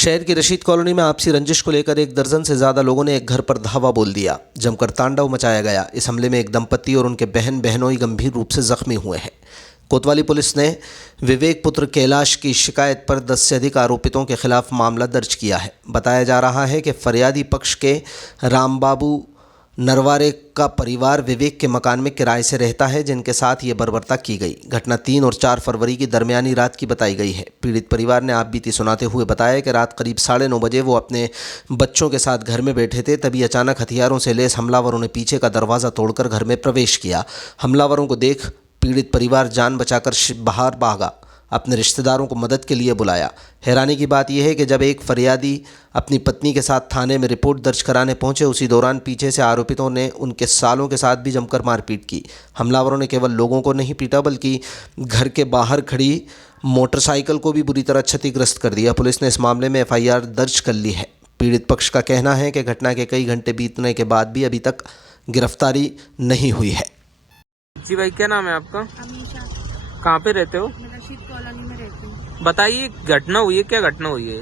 शहर की रशीद कॉलोनी में आपसी रंजिश को लेकर एक दर्जन से ज़्यादा लोगों ने एक घर पर धावा बोल दिया। जमकर तांडव मचाया गया। इस हमले में एक दंपति और उनके बहन बहनोई गंभीर रूप से जख्मी हुए हैं। कोतवाली पुलिस ने विवेक पुत्र कैलाश की शिकायत पर 10 से अधिक आरोपितों के खिलाफ मामला दर्ज किया है। बताया जा रहा है कि फरियादी पक्ष के रामबाबू नरवारे का परिवार विवेक के मकान में किराए से रहता है, जिनके साथ ये बर्बरता की गई। घटना 3 और 4 फरवरी की दरमियानी रात की बताई गई है। पीड़ित परिवार ने आपबीती सुनाते हुए बताया कि रात करीब 9:30 बजे वो अपने बच्चों के साथ घर में बैठे थे, तभी अचानक हथियारों से लैस हमलावरों ने पीछे का दरवाज़ा तोड़कर घर में प्रवेश किया। हमलावरों को देख पीड़ित परिवार जान बचाकर बाहर भागा, अपने रिश्तेदारों को मदद के लिए बुलाया। हैरानी की बात यह है कि जब एक फरियादी अपनी पत्नी के साथ थाने में रिपोर्ट दर्ज कराने पहुंचे, उसी दौरान पीछे से आरोपितों ने उनके सालों के साथ भी जमकर मारपीट की। हमलावरों ने केवल लोगों को नहीं पीटा, बल्कि घर के बाहर खड़ी मोटरसाइकिल को भी बुरी तरह क्षतिग्रस्त कर दिया। पुलिस ने इस मामले में FIR दर्ज कर ली है। पीड़ित पक्ष का कहना है कि घटना के कई घंटे बीतने के बाद भी अभी तक गिरफ्तारी नहीं हुई है। जी भाई, क्या नाम है आपका? अमीशा। कहाँ पे रहते हो? मैं रशीद कॉलोनी में रहती हूँ। बताइए, घटना हुई है, क्या घटना हुई है?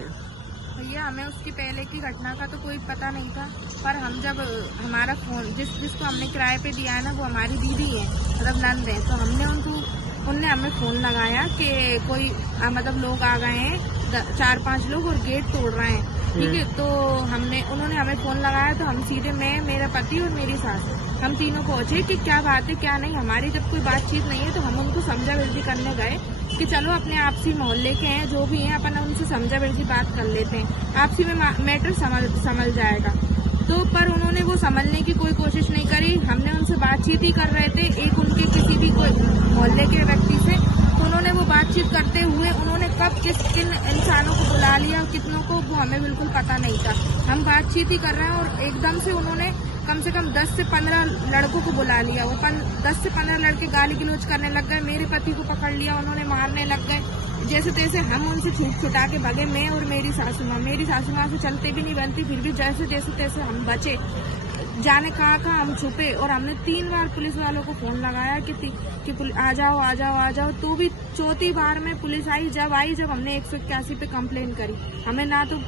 भैया, हमें उसकी पहले की घटना का तो कोई पता नहीं था, पर हम जब हमारा फोन जिसको हमने किराए पे दिया है ना, वो हमारी दीदी है, मतलब नंद है, तो उनने हमें फोन लगाया कि कोई मतलब लोग आ गए हैं, 4-5 लोग, और गेट तोड़ रहे हैं। ठीक है, तो उन्होंने हमें फोन लगाया, तो हम सीधे, मैं, मेरा पति और मेरी सास, हम तीनों पहुंचे कि क्या बात है क्या नहीं। हमारी जब कोई बातचीत नहीं है तो हम उनको समझा विर्जी करने गए कि चलो अपने आपसी मोहल्ले के हैं, जो भी हैं, अपन उनसे समझा विर्जी बात कर लेते हैं, आपसी में मैटर समझ जाएगा। तो पर उन्होंने वो समझने की कोई कोशिश नहीं करी। हमने उनसे बातचीत ही कर रहे थे, एक उनके किसी भी कोई मोहल्ले के व्यक्ति से, तो उन्होंने वो बातचीत करते हुए उन्होंने कब किन इंसानों को बुला लिया, कितनों को, वो हमें बिल्कुल पता नहीं था। हम बातचीत ही कर रहे हैं और एकदम से उन्होंने कम से कम 10 से 15 लड़कों को बुला लिया। वो 10 से 15 लड़के गाली गलौज करने लग गए, मेरे पति को पकड़ लिया, उन्होंने मारने लग गए। जैसे तैसे हम उनसे छुटा के भागे, मैं और मेरी सासू माँ से चलते भी नहीं बनती, फिर भी जैसे तैसे हम बचे। जाने कहाँ हम छुपे, और हमने 3 बार पुलिस वालों को फोन लगाया कि आ जाओ, तो भी 4थी बार में पुलिस आई। जब हमने 181 पे कंप्लेन करी, हमें ना तो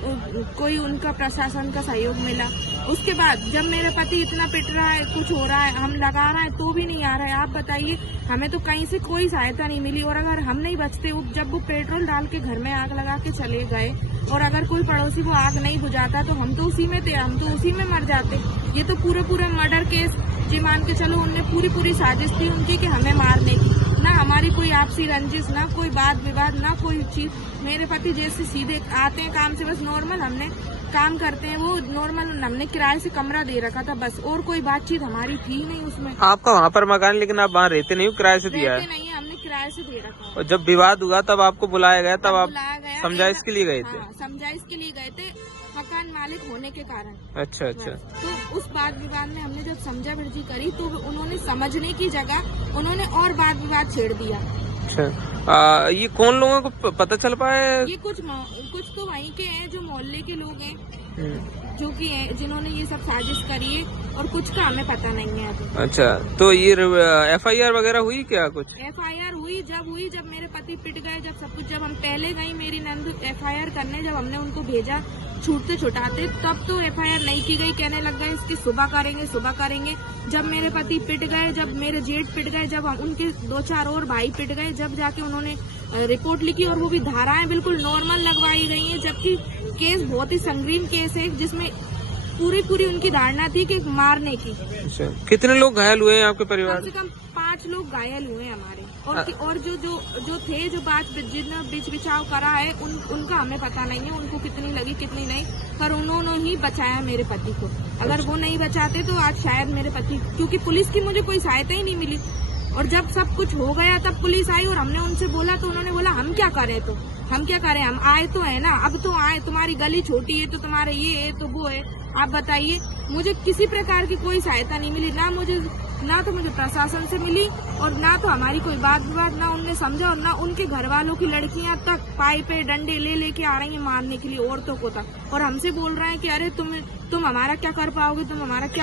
कोई उनका प्रशासन का सहयोग मिला। उसके बाद जब मेरा पति इतना पिट रहा है, कुछ हो रहा है, हम लगा रहे हैं तो भी नहीं आ रहा है। आप बताइए, हमें तो कहीं से कोई सहायता नहीं मिली। और अगर हम नहीं बचते, जब वो पेट्रोल डाल के घर में आग लगा के चले गए, और अगर कोई पड़ोसी वो आग नहीं बुझाता तो हम तो उसी में थे, हम तो उसी में मर जाते। ये तो पूरे मर्डर केस जी मान के चलो, उनने पूरी साजिश थी उनकी कि हमें मारने की। ना हमारी कोई आपसी रंजिश, ना कोई बात विवाद, ना कोई चीज। मेरे पति जैसे सीधे आते हैं काम से, बस नॉर्मल हमने काम करते हैं, वो नॉर्मल हमने किराए से कमरा दे रखा था बस, और कोई बातचीत हमारी थी नहीं उसमें। आपका वहाँ पर मकान, लेकिन आप वहाँ रहते नहीं हो, किराए से दिया है? नहीं, हमने किराए से दे रखा। और जब विवाद हुआ तब आपको बुलाया गया, तब आप समझाइश के लिए गए थे? हाँ, समझाइश के लिए गए थे, मकान मालिक होने के कारण। अच्छा। तो उस वाद विवाद में हमने जब समझा विर्जी करी, तो उन्होंने समझने की जगह उन्होंने और वाद विवाद छेड़ दिया। अच्छा, ये कौन लोगों को पता चल पाया? ये कुछ तो वहीं के हैं, जो मोहल्ले के लोग हैं, जो कि हैं, जिन्होंने ये सब साजिश करी है, और कुछ का हमें पता नहीं है अभी। अच्छा, तो ये FIR वगैरह हुई क्या? कुछ FIR हुई जब मेरे पति पिट गए, जब सब कुछ, जब हम पहले गई मेरी नंद FIR करने, जब हमने उनको भेजा छूटते छुटाते, तब तो FIR नहीं की गई। कहने लग गए इसकी सुबह करेंगे। जब मेरे पति पिट गए, जब मेरे जेठ पिट गए, जब उनके 2-4 और भाई पिट गए, जब जाके उन्होंने रिपोर्ट लिखी, और वो भी धाराएं बिल्कुल नॉर्मल लगवाई गई हैं, जबकि केस बहुत ही संगीन केस है, जिसमें पूरी उनकी धारणा थी कि मारने की। अच्छा, कितने लोग घायल हुए हैं आपके परिवार? कम से कम 5 लोग घायल हुए हमारे, और जो थे, जो जिन्होंने बीच बिछाव करा है, उनका हमें पता नहीं है, उनको कितनी लगी कितनी नहीं, पर उन्होंने ही बचाया मेरे पति को। अगर वो नहीं बचाते तो आज शायद मेरे पति, क्योंकि पुलिस की मुझे कोई सहायता ही नहीं मिली। और जब सब कुछ हो गया तब पुलिस आई, और हमने उनसे बोला तो उन्होंने बोला हम क्या करें, हम आए तो है ना, अब तो आए, तुम्हारी गली छोटी है तो तुम्हारे ये है तो वो है, आप बताइए। मुझे किसी प्रकार की कोई सहायता नहीं मिली, ना तो मुझे प्रशासन से मिली, और ना तो हमारी कोई बात विवाद, ना उनने समझा, और ना उनके घर वालों की लड़कियां तक पाइपे डंडे लेके आ रही हैं मारने के लिए औरतों को तक, और हमसे बोल रहे हैं कि अरे तुम हमारा क्या कर पाओगे, तुम हमारा क्या